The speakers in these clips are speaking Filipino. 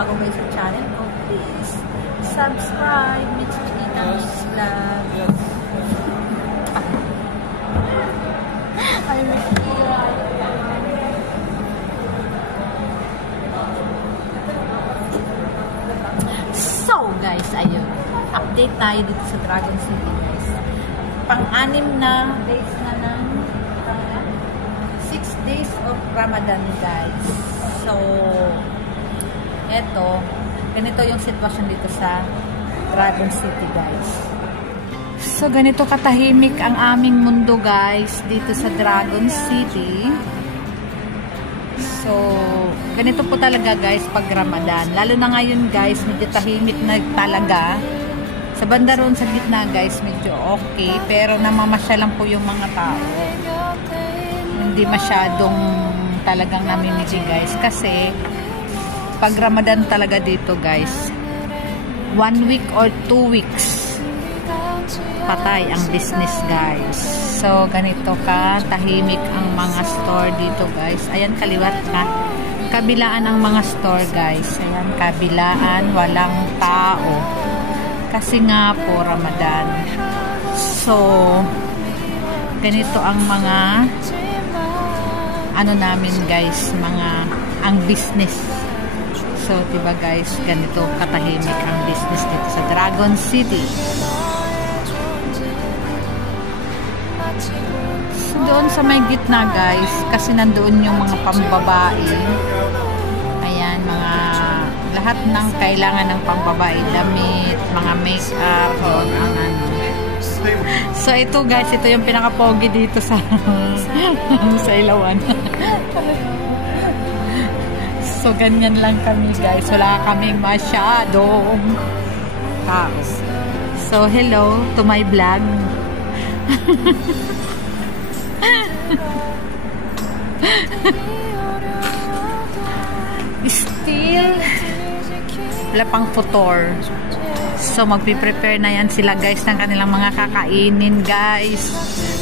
bago kayo sa channel ko, please subscribe. Mitch Chita's Vlog. So guys, ayun. Update tayo dito sa Dragon City guys. Pang-anim na days na ng 6 days of Ramadan guys. So, eto, ganito yung sitwasyon dito sa Dragon City guys. So, ganito katahimik ang aming mundo guys dito sa Dragon City. So, ganito po talaga guys pag Ramadan. Lalo na ngayon guys, medyo tahimik na talaga. Sa banda roon sa gitna guys, medyo okay. Pero namamasya lang po yung mga tao. Hindi masyadong talagang namimili guys. Kasi, pag Ramadan talaga dito guys, 1 week or 2 weeks, patay ang business guys. So, ganito ka, tahimik ang mga store dito guys. Ayan, kaliwat ka. Kabilaan ang mga store guys. Ayan, kabilaan, walang tao. Kasi nga po, Ramadan. So, ganito ang mga ano namin guys, ang business. So, diba guys, ganito katahimik ang business dito sa Dragon City. So, doon sa may gitna guys, kasi nandoon yung mga pambabae. Ayan, lahat ng kailangan ng pambabae, damit, mga make-up, So, ito guys, ito yung pinaka-pogi dito sa sa Ilawan. So, ganyan lang kami guys. Wala kami masyadong tao. So, hello to my vlog. Still, wala pang futor. So, magpiprepare na yan sila guys ng kanilang mga kakainin guys.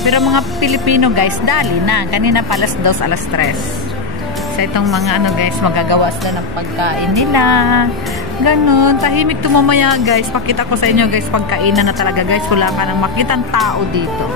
Pero mga Pilipino guys, dali na. Kanina pa alas 2, alas 3. So, itong mga ano guys, magagawa sila ng pagkain nila. Ganon. Tahimik tumamaya guys. Pakita ko sa inyo guys, pagkainan na talaga guys. Wala ka nang makitang tao dito.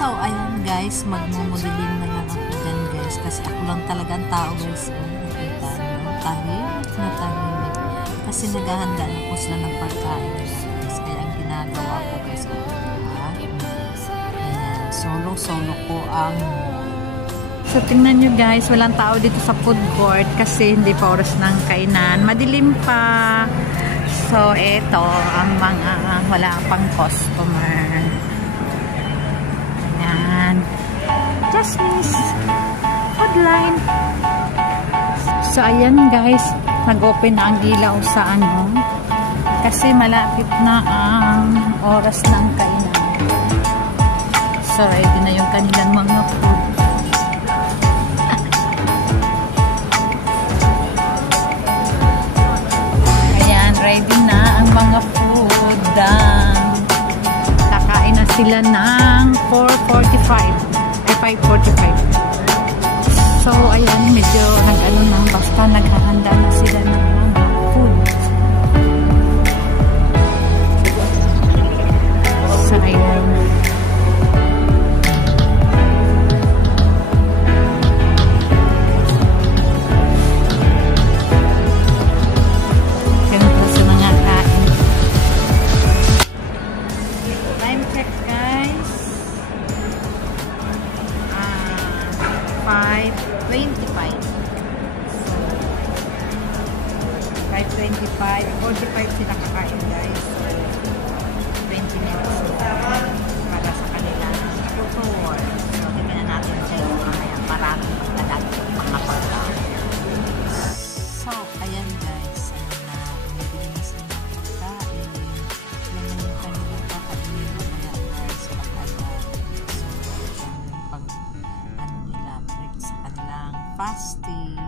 So, ayan guys, magmumudilim na lang ako dyan guys. Kasi ako lang talaga ang tao guys. Nakita nyo, tahimik na tahimik. Kasi naghahanda na po sila ng pagkain guys. Kaya ang ginagawa ko guys. Ayan, solo-solo ko ang... So, tingnan nyo guys, walang tao dito sa food court. Kasi hindi pa oras ng kainan. Madilim pa. So, eto, ang mga wala pang customer. Jasmine's food line. So, ayan guys, nag-open na ang ilaw sa ano. Kasi malapit na ang oras ng kainan. So, ready na yung kanilang mga food. Ayan, ready na ang mga food. Kakain na sila ng 4:45. 5:45. So, ayan, medyo nag-ano na, basta naghahanda na sila ng mga food. So, ayan. fasting.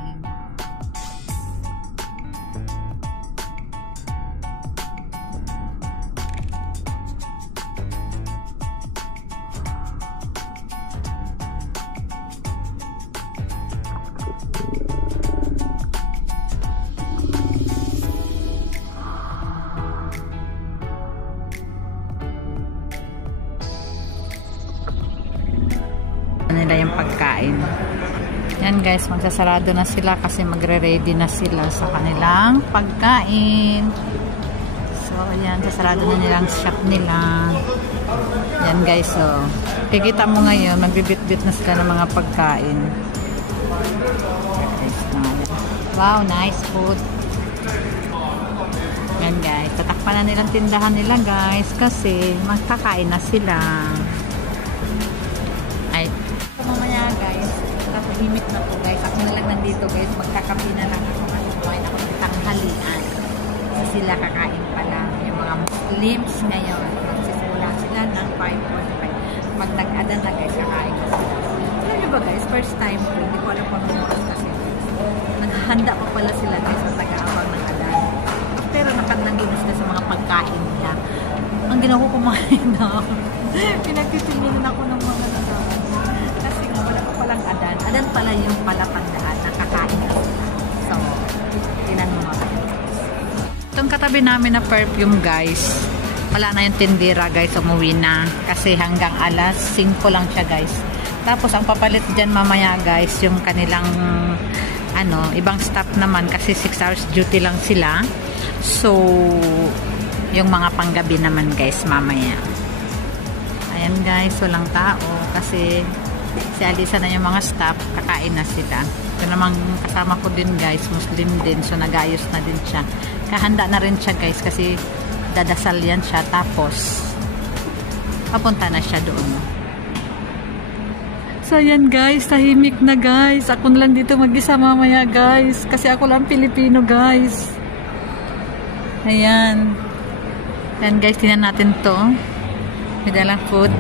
Nila yung pagkain. Yan guys, magsasarado na sila kasi magre-ready na sila sa kanilang pagkain. So yan, sasarado na nilang shop nila. Yan guys, so kikita mo ngayon, magbibit-bit na sila ng mga pagkain. Wow, nice food. Yan guys, tatakpan na nilang tindahan nila guys kasi magkakain na sila. Ay, mamaya guys, tatahimik na po guys. Ako na lang nandito guys, magkakapi na lang ako. Kumain ako ng tanghalian. So sila kakain pala. Yung mga Muslims ngayon, magsisimula sila ng 5:45. Pag nag-adan na guys, kakain na sila. Alam nyo ba guys, first time ko, hindi ko alam kung anong oras kasi. Naghahanda pa pala sila guys sa taga-abang ng adan. Pero nakandang na sila sa mga pagkain nila. Ang ginawa ko kumain na ako. Pinagtitingin ako ng mga nagawa. Kasi nga, wala pa palang adan. Adan pala yung palatandaan na kakain na sila. So, tinan mo mga. Itong katabi namin na perfume guys, wala na yung tindira guys, umuwi na. Kasi hanggang alas 5 lang siya guys. Tapos ang papalit dyan mamaya guys, yung kanilang ibang staff naman kasi 6 hours duty lang sila. So, yung mga panggabi naman guys mamaya. Ayan guys, walang tao kasi si Alisa na yung mga staff, kakain na sila. Ito namang kasama ko din guys, Muslim din, so nag-ayos na din siya. Kahanda na rin siya guys kasi dadasal yan siya, tapos papunta na siya doon. So ayan guys, tahimik na guys. Ako na lang dito mag-isa mamaya guys kasi ako lang Pilipino guys. Ayan. Ayan guys, tingnan natin to. May dalang food.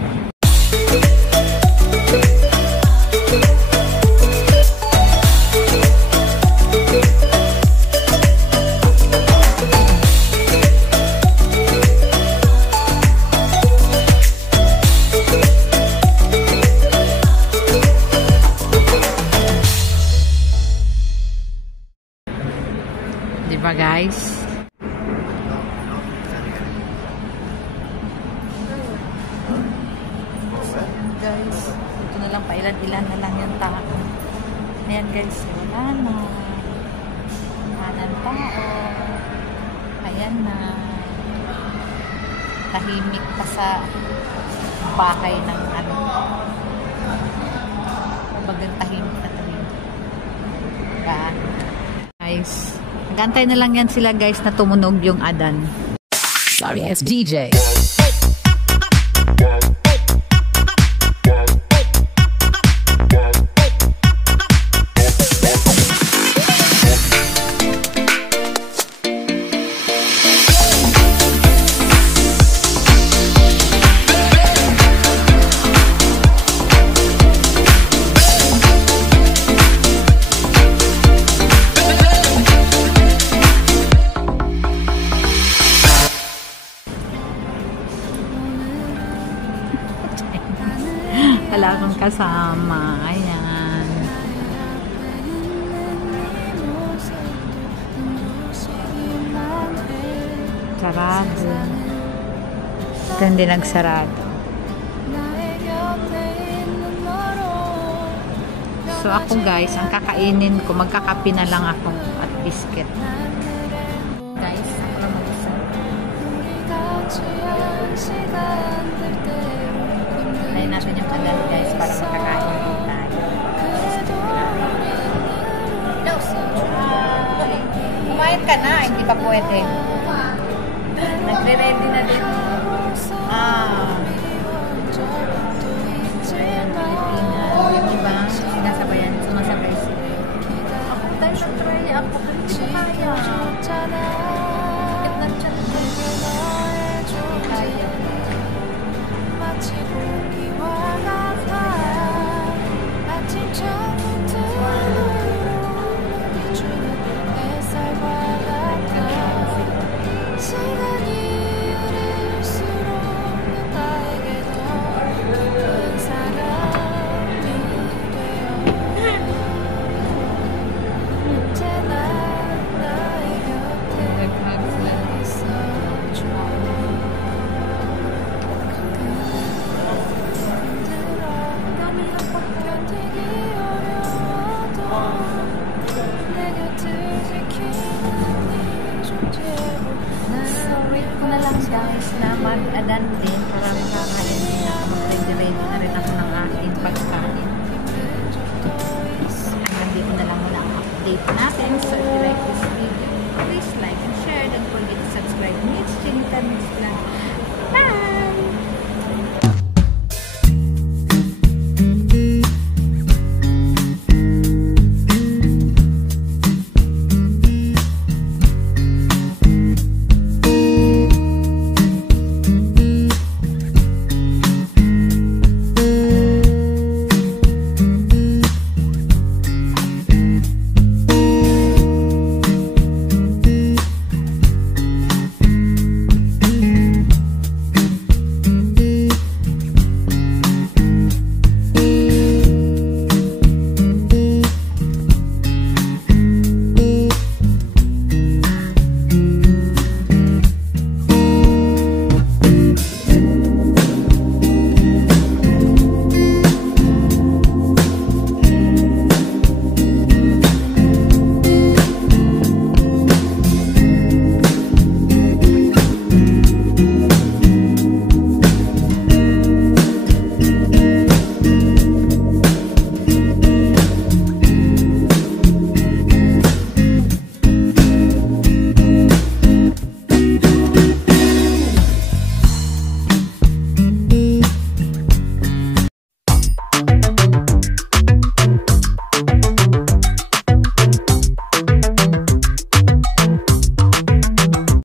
Diba guys? Guys, ito na lang, pailan-ilan na lang yung tao. Ayan guys, wala na. Wala ng tao. Ayan na. Tahimik pa sa bahay ng bagang tahimik na tahimik. Diba? Guys, nagantay na lang yan sila guys na tumunog yung adan. Sorry, it's DJ. Wala akong kasama. Ayan. Sarado. Ito hindi nagsarado. So ako guys, ang kakainin ko, magkakapi na lang ako at biscuit. Guys, ako lang mag-isa. Tayo natin yung adan guys para makakain din tayo. Kumain ka na, hindi pa pwede. Nagre-ready na din. Yung iba, sinasabayan, sumasabay sila. Ako tayo sa tray, ako hindi ko kaya. Bakit nandiyan ko? Kaya. na mag-adan din para makakain din ako. Mag-ready na rin ako ng aking pagkain. Hanggang dito na lang muna ang update natin. So if you like this video, please like and share. Don't forget to subscribe. Mitch Chinita Mitch Vlog.